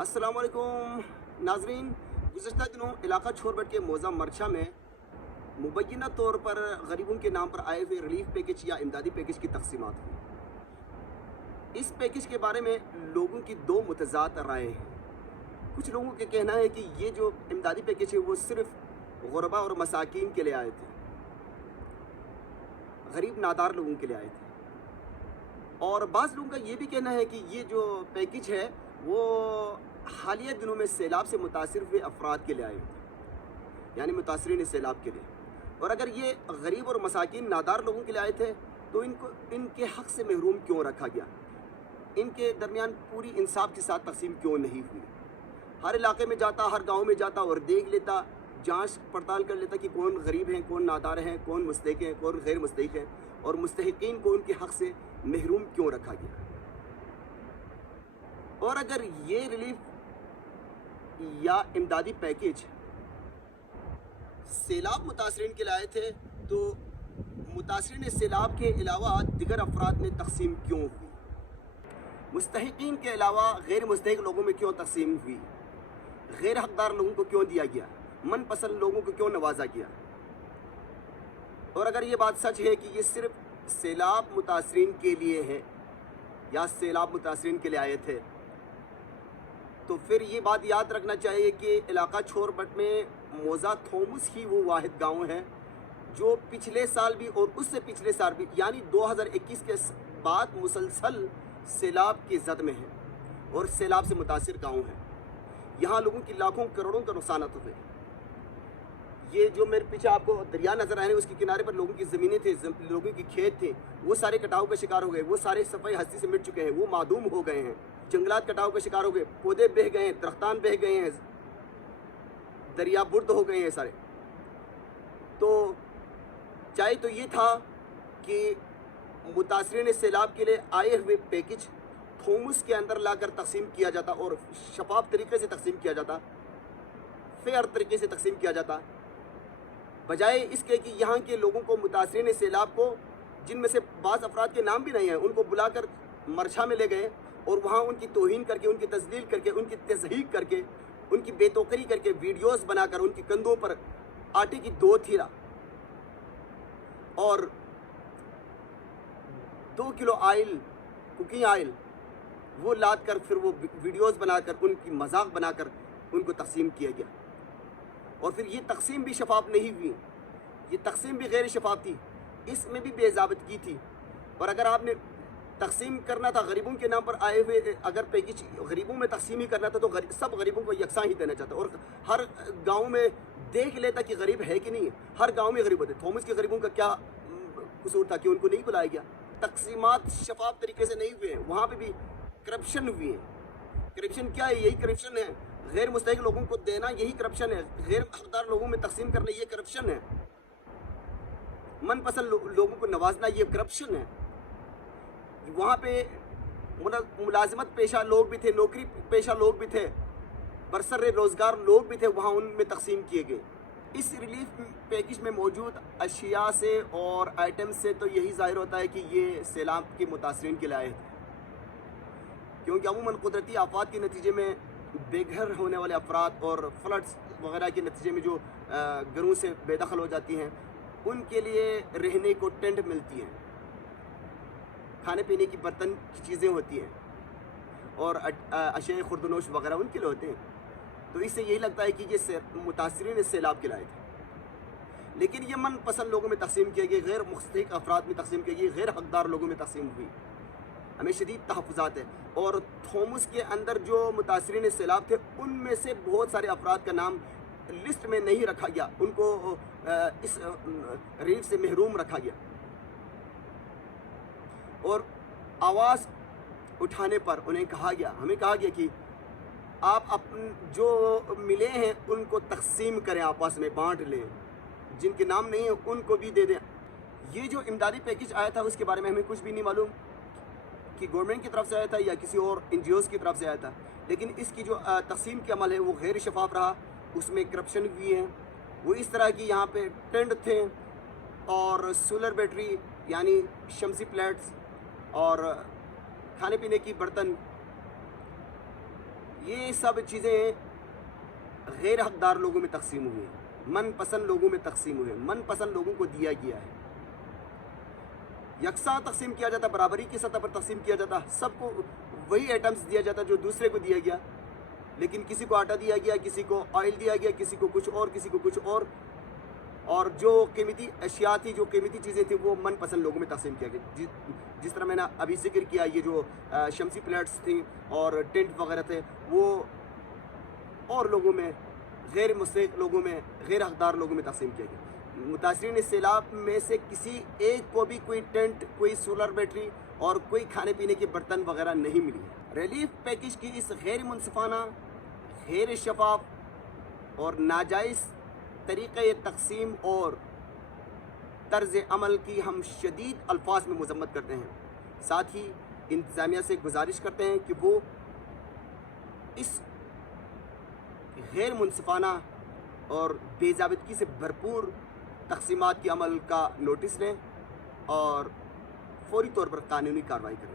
अस्सलाम वालेकुम नाजरीन। गुज़श्ता दिनों इलाका छोरबट के मौज़ा मरछा में मुबैना तौर पर गरीबों के नाम पर आए हुए रिलीफ पैकेज या इमदादी पैकेज की तकसीमात हुई। इस पैकेज के बारे में लोगों की दो मुतज़ाद राय हैं। कुछ लोगों का कहना है कि ये जो इमदादी पैकेज है वो सिर्फ़ गुरबा और मसाकीन के लिए आए थे, गरीब नादार लोगों के लिए आए थे। और बाज़ लोगों का ये भी कहना है कि ये जो पैकेज है वो हालिया दिनों में सैलाब से मुतासिर हुए अफराद के लिए आए थे, यानी मुतासरीन सैलाब के लिए। और अगर ये गरीब और मसाकिन नादार लोगों के लिए आए थे तो इनको इनके हक़ से महरूम क्यों रखा गया, इनके दरमियान पूरी इंसाफ के साथ तकसीम क्यों नहीं हुई। हर इलाके में जाता, हर गांव में जाता और देख लेता, जांच पड़ताल कर लेता कि कौन गरीब हैं, कौन नादार हैं, कौन मुस्तहिक हैं, कौन गैर मुस्तहिक हैं, और मुस्तहिकीन को उनके हक़ से महरूम क्यों रखा गया। और अगर ये रिलीफ या इमदादी पैकेज सैलाब मुतासरीन के लिए आए थे तो मुतासरीन सैलाब के अलावा दिगर अफराद में तकसीम क्यों हुई, मुस्तहिकीन के अलावा गैर मुस्तहिक लोगों में क्यों तकसीम हुई, गैर हकदार लोगों को क्यों दिया गया, मनपसंद लोगों को क्यों नवाजा गया। और अगर ये बात सच है कि ये सिर्फ सैलाब मुतासरीन के लिए है या सैलाब मुतासरीन के लिए आए थे, तो फिर ये बात याद रखना चाहिए कि इलाका छोरबट में मौज़ा थोमस ही वो वाहिद गांव है जो पिछले साल भी और उससे पिछले साल भी यानी 2021 के बाद मुसलसल सैलाब की जद में है और सैलाब से मुतासिर गांव है। यहाँ लोगों की लाखों करोड़ों का नुकसान हुए। ये जो मेरे पीछे आपको दरिया नज़र आ रहे हैं उसके किनारे पर लोगों की ज़मीनें थी, लोगों के खेत थे, वो सारे कटाव का शिकार हो गए, वो सारे सफ़ाई हस्ती से मिट चुके हैं, वो मादूम हो गए हैं, जंगलात कटाव का शिकार हो गए, पौधे बह गए हैं, दरख्तान बह गए हैं, दरिया बुर्द हो गए हैं सारे। तो चाहे तो ये था कि मुतासरीन सैलाब के लिए आए हुए पैकेज थोमस के अंदर लाकर तकसीम किया जाता और शफाफ तरीके से तकसीम किया जाता, फेयर तरीके से तकसीम किया जाता, बजाय इसके कि यहाँ के लोगों को मुतासरीन सैलाब को, जिनमें से बाज़ अफराद के नाम भी नहीं हैं, उनको बुलाकर मरछा में ले गए और वहाँ उनकी तौहीन करके, उनकी तज़लील करके, उनकी तज़हीक करके, उनकी बेतौकरी करके वीडियोस बनाकर उनकी कंधों पर आटे की 2 थीरा और 2 किलो आयल, कुकिंग आयल, वो लाद कर फिर वो वीडियोस बनाकर उनकी मजाक बनाकर उनको तकसीम किया गया। और फिर ये तकसीम भी शफाफ नहीं हुई, ये तकसीम भी गैर शफाफ थी, इसमें भी बेज़ाबतगी थी। और अगर आपने तकसीम करना था गरीबों के नाम पर आए हुए, अगर पैकेज गरीबों में तकसीम ही करना था तो सब गरीबों को यकसां ही देना चाहता और हर गांव में देख लेता कि गरीब है कि नहीं है। हर गांव में गरीब होते। थॉमस के गरीबों का क्या कसूर था कि उनको नहीं बुलाया गया। तकसीमात शफाफ तरीके से नहीं हुए हैं, वहाँ पर भी करप्शन हुई है। करप्शन क्या है? यही करप्शन है। गैर मुस्तहिक लोगों को देना यही करप्शन है, गैर हकदार लोगों में तकसीम करना ये करप्शन है, मनपसंद लोगों को नवाजना ये करप्शन है। वहाँ पे मुलाजिमत पेशा लोग भी थे, नौकरी पेशा लोग भी थे, बरसर रोज़गार लोग भी थे, वहाँ उनमें तकसीम किए गए। इस रिलीफ पैकेज में मौजूद अशिया से और आइटम से तो यही ज़ाहिर होता है कि ये सैलाब के मुतासरीन के लिए आए थे, क्योंकि अमूमन कुदरती आफात के नतीजे में बेघर होने वाले अफराद और फ्लड्स वगैरह के नतीजे में जो घरों से बेदखल हो जाती हैं, उनके लिए रहने को टेंट मिलती हैं, खाने पीने की बर्तन की चीज़ें होती हैं और अशे खुर्दनोश वगैरह उनके लिए होते हैं। तो इससे यही लगता है कि ये मुतासरीन सैलाब के लाए थे। लेकिन ये मन पसंद लोगों में तकसीम किए गए, गैर मुस्तहिक अफराद में तकसीम किए गए, गैर हकदार लोगों में तकसीम हुई। हमें शदीद तहफ़्फ़ुज़ात है। और थोमस के अंदर जो मुतासरीन सैलाब थे उनमें से बहुत सारे अफराद का नाम लिस्ट में नहीं रखा गया, उनको इस रिलीफ से महरूम रखा गया। और आवाज़ उठाने पर उन्हें कहा गया, हमें कहा गया कि आप जो मिले हैं उनको तकसीम करें, आपस में बांट लें, जिनके नाम नहीं है उनको भी दे दें। ये जो इमदादी पैकेज आया था उसके बारे में हमें कुछ भी नहीं मालूम कि गवर्नमेंट की तरफ से आया था या किसी और NGOs की तरफ से आया था। लेकिन इसकी जो तकसीम के अमल है वो गैर शफाफ रहा, उसमें करप्शन भी है। वो इस तरह की यहाँ पे टेंट थे और सोलर बैटरी यानी शमसी प्लेट्स और खाने पीने की बर्तन یہ سب چیزیں غیر حقدار لوگوں میں تقسیم ہوئی ہیں، من پسند لوگوں میں تقسیم ہوئے، من پسند لوگوں کو دیا گیا ہے، یکساں تقسیم کیا جاتا، برابری کی سطح پر تقسیم کیا جاتا، سب کو وہی آئٹمس دیا جاتا جو دوسرے کو دیا گیا، لیکن کسی کو آٹا دیا گیا، کسی کو آئل دیا گیا، کسی کو کچھ اور، کسی کو کچھ اور جو قیمتی اشیاء تھی، جو قیمتی چیزیں تھیں، وہ من پسند لوگوں میں تقسیم کیا گیا. جس طرح میں نے ابھی ذکر کیا، یہ جو شمسی پلیٹس تھیں اور ٹینٹ وغیرہ تھے، وہ اور لوگوں میں، غیر مستحق لوگوں میں، غیر حقدار لوگوں میں تقسیم کیا گیا. متاثرین سیلاب میں سے کسی ایک کو بھی کوئی ٹینٹ، کوئی سولر بیٹری اور کوئی کھانے پینے کے برتن وغیرہ نہیں ملی. ریلیف پیکج کی اس غیر منصفانہ، غیر شفاف اور ناجائز طریقہ تقسیم اور طرز عمل کی ہم شدید الفاظ میں مذمت کرتے ہیں. ساتھ ہی انتظامیہ سے گزارش کرتے ہیں کہ وہ اس غیر منصفانہ اور بے ضابطگی سے بھرپور تقسیمات کے عمل کا نوٹس لیں اور فوری طور پر قانونی کارروائی کریں.